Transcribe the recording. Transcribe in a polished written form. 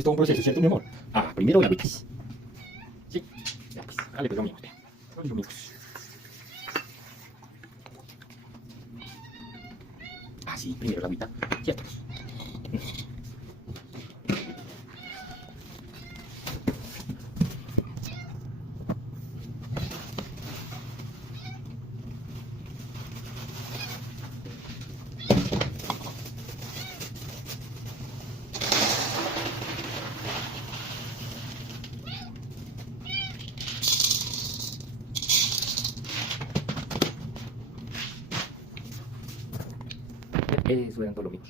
es todo un proceso, ¿cierto, mi amor? Ah, primero la agüitas. Sí, ya pues, dale pues lo mismo. Lo mismo. Ah, sí, primero la agüita, ¿cierto? Eso eran todos los mismos.